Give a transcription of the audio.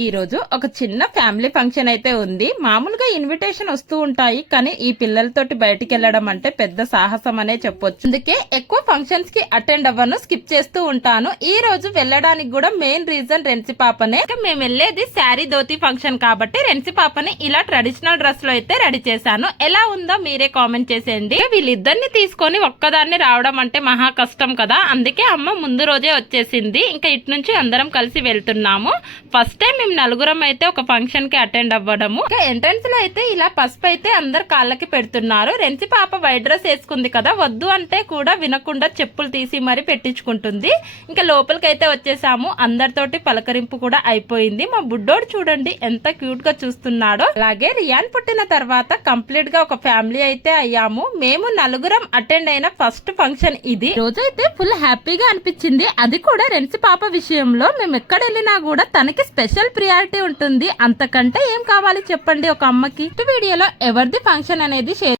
ఈ రోజు ఒక చిన్న ఫ్యామిలీ ఫంక్షన్ అయితే ఉంది. మామూలుగా ఇన్విటేషన్ వస్తూ ఉంటాయి, కానీ ఈ పిల్లలతోటి బయటికి వెళ్ళడం అంటే పెద్ద సాహసం అనే చెప్పొచ్చు. అందుకే ఎక్కువ ఫంక్షన్స్ కి అటెండ్ అవ్వను, స్కిప్ చేస్తూ ఉంటాను. ఈ రోజు వెళ్ళడానికి కూడా మెయిన్ రీజన్ రెన్సి పాపనే. మేము వెళ్ళేది శారీ ధోతి ఫంక్షన్ కాబట్టి రెన్సి పాపని ఇలా ట్రెడిషనల్ డ్రెస్ లో అయితే రెడీ చేశాను. ఎలా ఉందో మీరే కామెంట్ చేసేయండి. వీళ్ళిద్దరిని తీసుకొని ఒక్కదాన్ని రావడం అంటే మహా కష్టం కదా, అందుకే అమ్మ ముందు రోజే వచ్చేసింది. ఇంకా ఇటు నుంచి అందరం కలిసి వెళ్తున్నాము. ఫస్ట్ టైం మేము నలుగురం అయితే ఒక ఫంక్షన్ కి అటెండ్ అవ్వడము. ఎంట్రన్స్ లో అయితే ఇలా పసుపు అయితే అందరు కాళ్ళకి పెడుతున్నారు. రెన్సి పాప వైట్ డ్రెస్ వేసుకుంది కదా, వద్దు అంటే కూడా వినకుండా చెప్పులు తీసి మరి పెట్టించుకుంటుంది. ఇంకా లోపలికి అయితే వచ్చేసాము. అందరితోటి పలకరింపు కూడా అయిపోయింది. మా బుడ్డోడు చూడండి ఎంత క్యూట్ గా చూస్తున్నాడో. అలాగే రియాన్ పుట్టిన తర్వాత కంప్లీట్ గా ఒక ఫ్యామిలీ అయితే అయ్యాము. మేము నలుగురం అటెండ్ అయిన ఫస్ట్ ఫంక్షన్ ఇది. రోజైతే ఫుల్ హ్యాపీగా అనిపించింది. అది కూడా రెన్సి పాప విషయంలో. మేము ఎక్కడ వెళ్ళినా కూడా తనకి స్పెషల్ ప్రియారిటీ ఉంటుంది. అంతకంటే ఏం కావాలి చెప్పండి ఒక అమ్మకి. వీడియోలో ఎవరిది ఫంక్షన్ అనేది షేర్